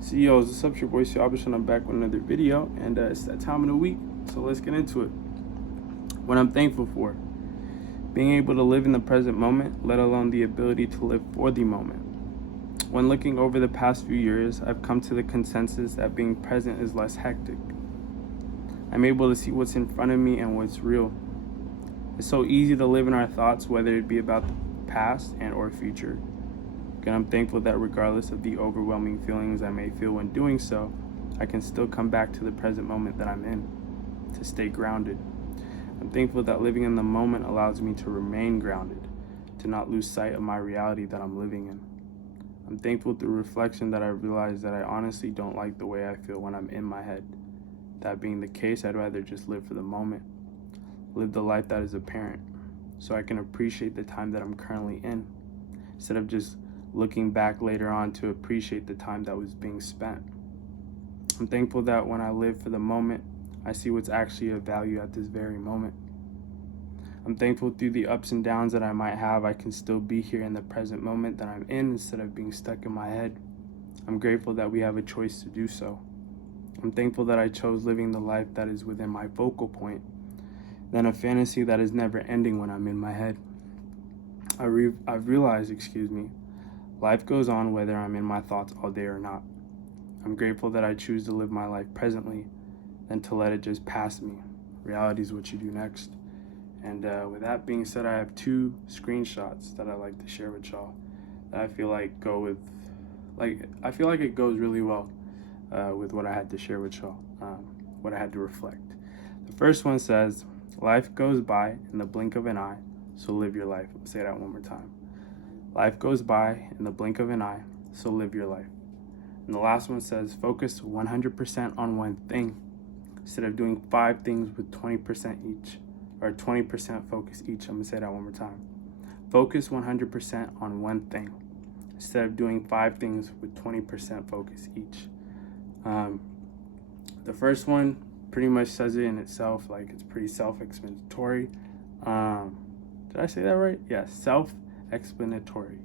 CEOs, what's up? Your boy Shabish, and I'm back with another video. And it's that time of the week, so let's get into it. What I'm thankful for: being able to live in the present moment, let alone the ability to live for the moment. When looking over the past few years, I've come to the consensus that being present is less hectic. I'm able to see what's in front of me and what's real. It's so easy to live in our thoughts, whether it be about the past and or future. And I'm thankful that regardless of the overwhelming feelings I may feel when doing so, I can still come back to the present moment that I'm in, to stay grounded. I'm thankful that living in the moment allows me to remain grounded, to not lose sight of my reality that I'm living in. I'm thankful through reflection that I realize that I honestly don't like the way I feel when I'm in my head. That being the case, I'd rather just live for the moment, live the life that is apparent, so I can appreciate the time that I'm currently in, instead of just looking back later on to appreciate the time that was being spent. I'm thankful that when I live for the moment, I see what's actually of value at this very moment. I'm thankful through the ups and downs that I might have, I can still be here in the present moment that I'm in instead of being stuck in my head. I'm grateful that we have a choice to do so. I'm thankful that I chose living the life that is within my focal point, than a fantasy that is never ending when I'm in my head. I've realized, life goes on whether I'm in my thoughts all day or not. I'm grateful that I choose to live my life presently than to let it just pass me. Reality is what you do next. And with that being said, I have two screenshots that I like to share with y'all that I feel like I feel like it goes really well with what I had to share with y'all, what I had to reflect. The first one says, "Life goes by in the blink of an eye, so live your life." Let's say that one more time. Life goes by in the blink of an eye, so live your life. And the last one says, "Focus 100% on one thing instead of doing 5 things with 20% each, or 20% focus each." I'm gonna say that one more time. Focus 100% on one thing instead of doing 5 things with 20% focus each. The first one pretty much says it in itself, like it's pretty self-explanatory. Did I say that right? Yeah, self-explanatory.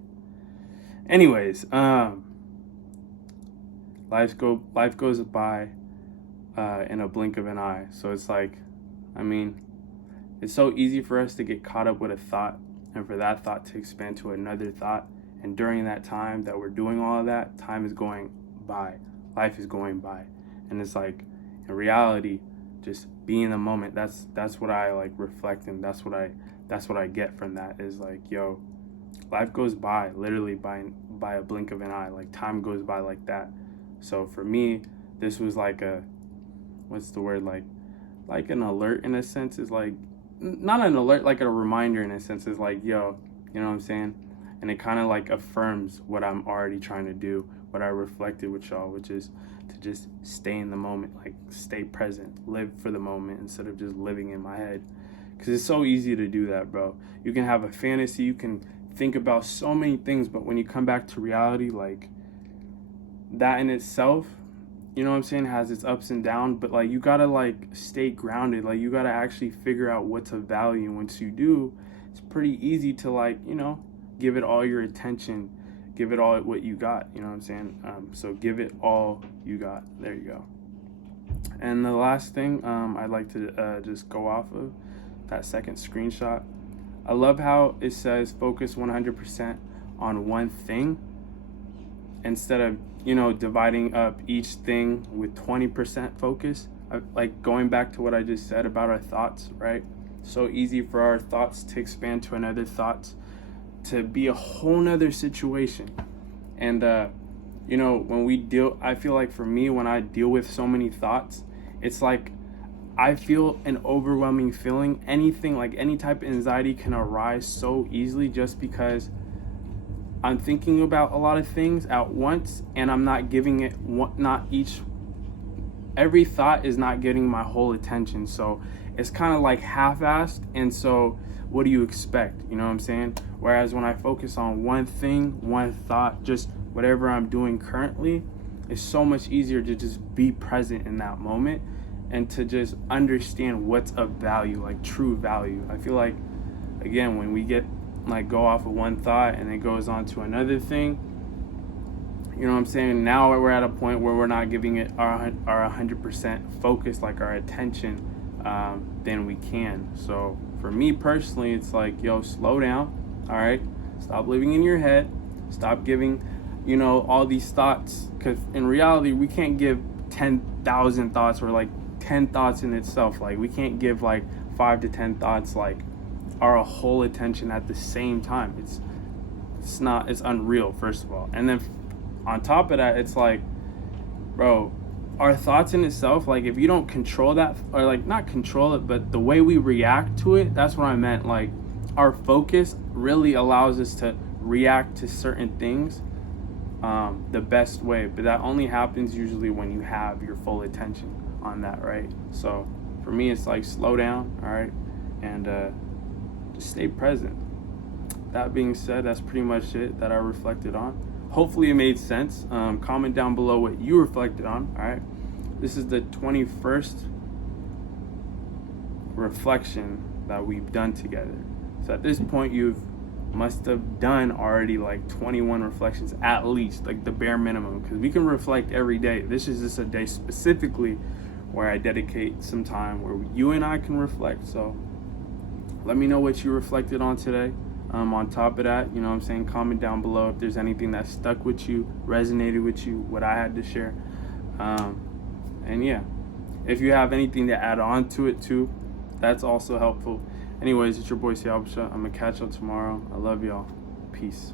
Anyways, life goes by in a blink of an eye. So it's like, it's so easy for us to get caught up with a thought and for that thought to expand to another thought. And during that time that we're doing all of that, time is going by. Life is going by. And it's like, in reality, just be in the moment. That's what I like reflect, and that's what I get from that is like, yo, life goes by literally by a blink of an eye. Like time goes by like that. So for me, this was like a, what's the word, like an alert in a sense. Is like, not an alert, like a reminder in a sense. Is like, yo, you know what I'm saying? And it kind of like affirms what I'm already trying to do, what I reflected with y'all, which is to just stay in the moment, like stay present, live for the moment instead of just living in my head. Because it's so easy to do that, bro. You can have a fantasy, you can think about so many things, but when you come back to reality, like that in itself, you know what I'm saying, has its ups and downs, but like you gotta like stay grounded. Like you gotta actually figure out what's of value. Once you do, it's pretty easy to like, give it all your attention, give it all what you got, you know what I'm saying? So give it all you got. There you go. And the last thing I'd like to just go off of that second screenshot. I love how it says focus 100% on one thing instead of, dividing up each thing with 20% focus. Like going back to what I just said about our thoughts, right? So easy for our thoughts to expand to another thoughts, to be a whole nother situation. And, I feel like for me, when I deal with so many thoughts, it's like I feel an overwhelming feeling. Anything, like any type of anxiety can arise so easily just because I'm thinking about a lot of things at once and I'm not giving it every thought is not getting my whole attention. So it's kind of like half-assed. And so what do you expect? You know what I'm saying? Whereas when I focus on one thing, one thought, just whatever I'm doing currently, it's so much easier to just be present in that moment and to just understand what's of value, like true value. I feel like, again, when we get like go off of one thought and it goes on to another thing, You know what I'm saying? Now we're at a point where we're not giving it our 100% focus, like our attention, then we can. So for me personally, it's like, yo, slow down. All right, stop living in your head. Stop giving, all these thoughts. Because in reality, we can't give 10,000 thoughts or like 10 thoughts in itself. Like we can't give like 5 to 10 thoughts like our whole attention at the same time. It's unreal, first of all. And then on top of that, it's like, bro, our thoughts in itself, like if you don't control that, or like not control it, but the way we react to it, that's what I meant. Like our focus really allows us to react to certain things the best way, but that only happens usually when you have your full attention on that, right? So for me, it's like slow down, all right, and just stay present. That being said, that's pretty much it that I reflected on. Hopefully it made sense. Comment down below what you reflected on. All right, this is the 21st reflection that we've done together. So at this point, you must have done already like 21 reflections at least, like the bare minimum, because we can reflect every day. This is just a day specifically where I dedicate some time where you and I can reflect. So let me know what you reflected on today. On top of that, comment down below if there's anything that stuck with you, resonated with you, what I had to share. And yeah, if you have anything to add on to it too, that's also helpful. Anyways, it's your boy Siabasha. I'm gonna catch y'all tomorrow. I love y'all. Peace.